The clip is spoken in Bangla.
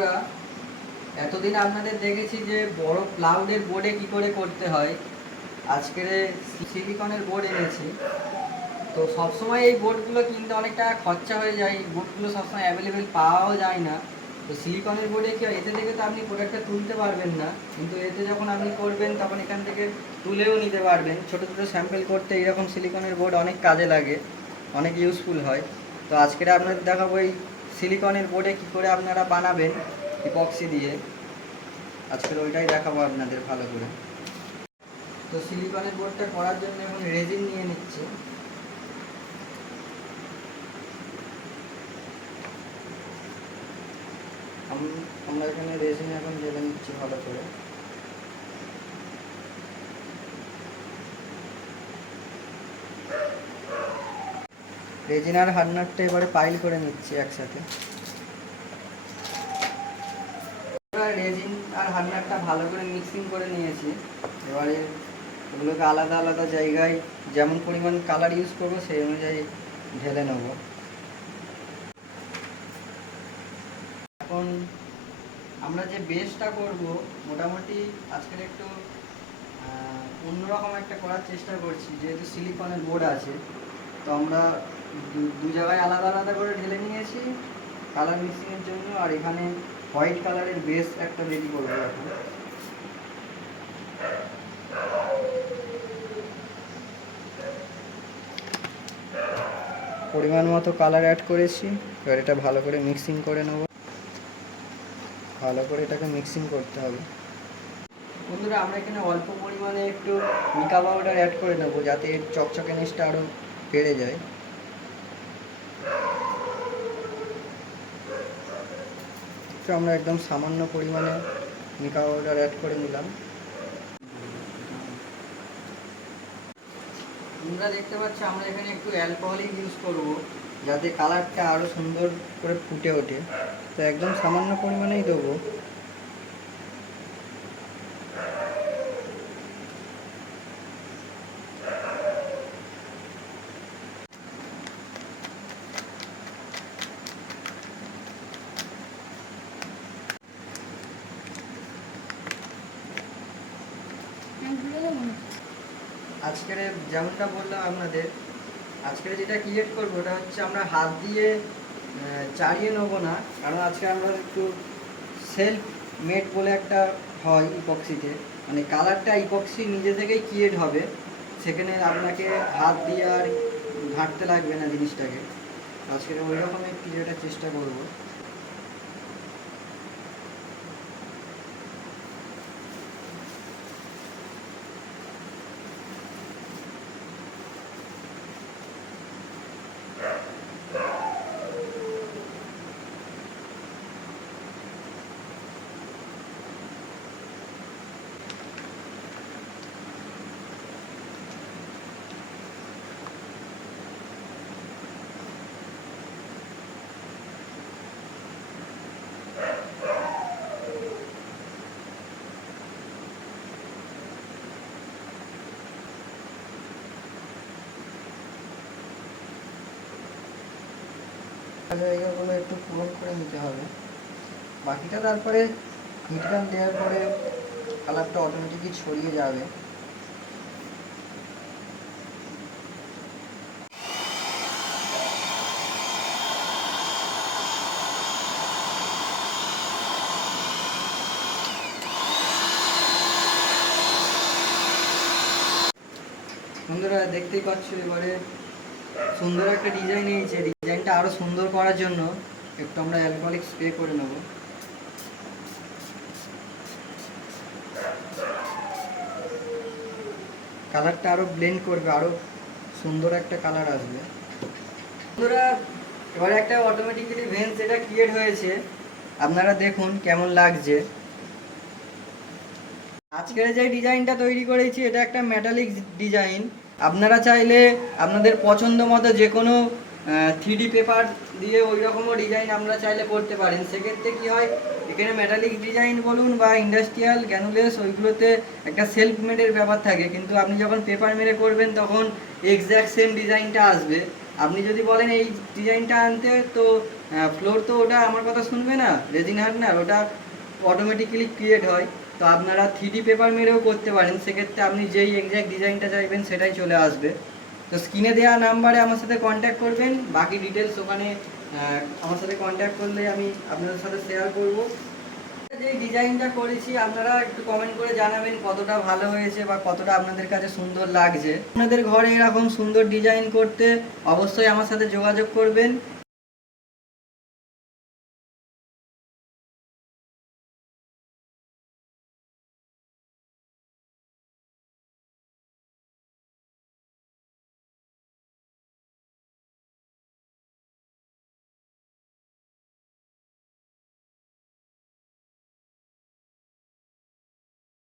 বন্ধুরা, এতদিন আপনাদের দেখেছি যে বড় ক্লাউডের বোর্ডে কি করে করতে হয়। আজকের সিলিকনের বোর্ড এনেছি। তো সবসময় এই বোর্ডগুলো কিনতে অনেক টাকা খরচা হয়ে যায়, বোর্ডগুলো সবসময় অ্যাভেলেবেল পাওয়াও যায় না। তো সিলিকনের বোর্ডে কি হয়, এতে থেকে তো আপনি প্রোডাক্টটা তুলতে পারবেন না, কিন্তু এতে যখন আপনি করবেন তখন এখান থেকে তুলেও নিতে পারবেন। ছোটো ছোটো স্যাম্পল করতে এইরকম সিলিকনের বোর্ড অনেক কাজে লাগে, অনেক ইউজফুল হয়। তো আজকের আপনাদের দেখাবো এই সিলিকনের বোর্ডে কী করে আপনারা বানাবেন ইপক্সি দিয়ে। আজকের ওইটাই দেখাবো আপনাদের ভালো করে। তো সিলিকনের বোর্ডটা করার জন্য এখন রেজিন নিয়ে নিচ্ছে। আমরা এখানে রেজিন এখন ঢেলে নিচ্ছি ভালো করে। রেজিন আর হার্ডনারটা এবারে পাইল করে নিচ্ছি একসাথে। রেজিন আর হার্ডনারটা ভালো করে মিক্সিং করে নিয়েছি। এবারে এগুলোকে আলাদা আলাদা জায়গায় যেমন পরিমাণ কালার ইউজ করবো সেই অনুযায়ী ঢেলে নেব। এখন আমরা যে বেসটা করব, মোটামুটি আজকের একটু অন্যরকম একটা করার চেষ্টা করছি। যেহেতু সিলিকনের বোর্ড আছে, তো আমরা দু জায়গায় আলাদা আলাদা করে ঢেলে নিয়েছি কালার মিক্সিংয়ের জন্য। আর এখানে হোয়াইট কালারের বেস একটা রেডি করবো এখন। পরিমাণ মতো কালার অ্যাড করেছি, এবার এটা ভালো করে মিক্সিং করে নেব। ভালো করে এটাকে মিক্সিং করতে হবে। বন্ধুরা, আমরা এখানে অল্প পরিমাণে একটু মিকা পাউডার অ্যাড করে নেব, যাতে এর চকচকেনেসটা আরও বেড়ে যায়। তো আমরা একদম সামান্য পরিমাণে মিকা পাউডার অ্যাড করে নিলাম। তোমরা দেখতে পাচ্ছ আমরা এখানে একটু অ্যালকোহলিক ইউজ করব, যাতে কালারটা আরও সুন্দর করে ফুটে ওঠে। তো একদম সামান্য পরিমাণেই দেবো। আজকের যেমনটা বললাম আপনাদের, আজকের যেটা ক্রিয়েট করবো ওটা হচ্ছে আমরা হাত দিয়ে চাড়িয়ে নেবো না, কারণ আজকে আমরা একটু সেলফ মেড বলে একটা হয় ইপক্সিতে, মানে কালারটা ইপক্সি নিজে থেকেই ক্রিয়েট হবে। সেখানে আপনাকে হাত দিয়ে আর ঘাঁটতে লাগবে না জিনিসটাকে। আজকের ওই রকমের ক্রিয়েটার চেষ্টা করবো। জায়গাগুলো একটু পূরণ করে নিতে হবে। বাকিটা তারপরে হিট গান দেওয়ার পরে কালারটা অটোমেটিকই ছড়িয়ে যাবে। বন্ধুরা দেখতেই পাচ্ছ, এবারে সুন্দর একটা ডিজাইন নিয়েছে। ডিজাইনটা আরও সুন্দর করার জন্য একটু আমরা অ্যালকোহলিক স্প্রে করে নেব। কালারটা আরও ব্লেন্ড করবে, আরও সুন্দর একটা কালার আসবে। বন্ধুরা, এবারে একটা অটোমেটিক্যালি ভেন্স এটা ক্রিয়েট হয়েছে, আপনারা দেখুন কেমন লাগছে। আজকের যে ডিজাইনটা তৈরি করেছি এটা একটা মেটালিক ডিজাইন। আপনারা চাইলে আপনাদের পছন্দ মতো যে কোনো 3D পেপার দিয়ে ওই রকমও ডিজাইন আমরা চাইলে করতে পারেন। সেক্ষেত্রে কি হয়, এখানে মেটালিক ডিজাইন বলুন বা ইন্ডাস্ট্রিয়াল গ্যানুলেস, ওইগুলোতে একটা সেলফ মেডের ব্যাপার থাকে, কিন্তু আপনি যখন পেপার মেরে করবেন তখন এক্স্যাক্ট সেম ডিজাইনটা আসবে। আপনি যদি বলেন এই ডিজাইনটা আনতে, তো ফ্লোর তো ওটা আমার কথা শুনবে না, রেজিন হার্ডনার ওটা অটোমেটিক্যালি ক্রিয়েট হয়। তো আপনারা 3D পেপার মেরেও করতে পারেন, সেক্ষেত্রে আপনি যেই এক্স্যাক্ট ডিজাইনটা চাইবেন সেটাই চলে আসবে। তো স্ক্রিনে দেওয়া নাম্বারে আমার সাথে কন্ট্যাক্ট করবেন, বাকি ডিটেলস ওখানে আমার সাথে কন্ট্যাক্ট করলে আমি আপনাদের সাথে শেয়ার করব। যে ডিজাইনটা করেছি আপনারা একটু কমেন্ট করে জানাবেন কতটা ভালো হয়েছে বা কতটা আপনাদের কাছে সুন্দর লাগছে। আপনাদের ঘরে এরকম সুন্দর ডিজাইন করতে অবশ্যই আমার সাথে যোগাযোগ করবেন।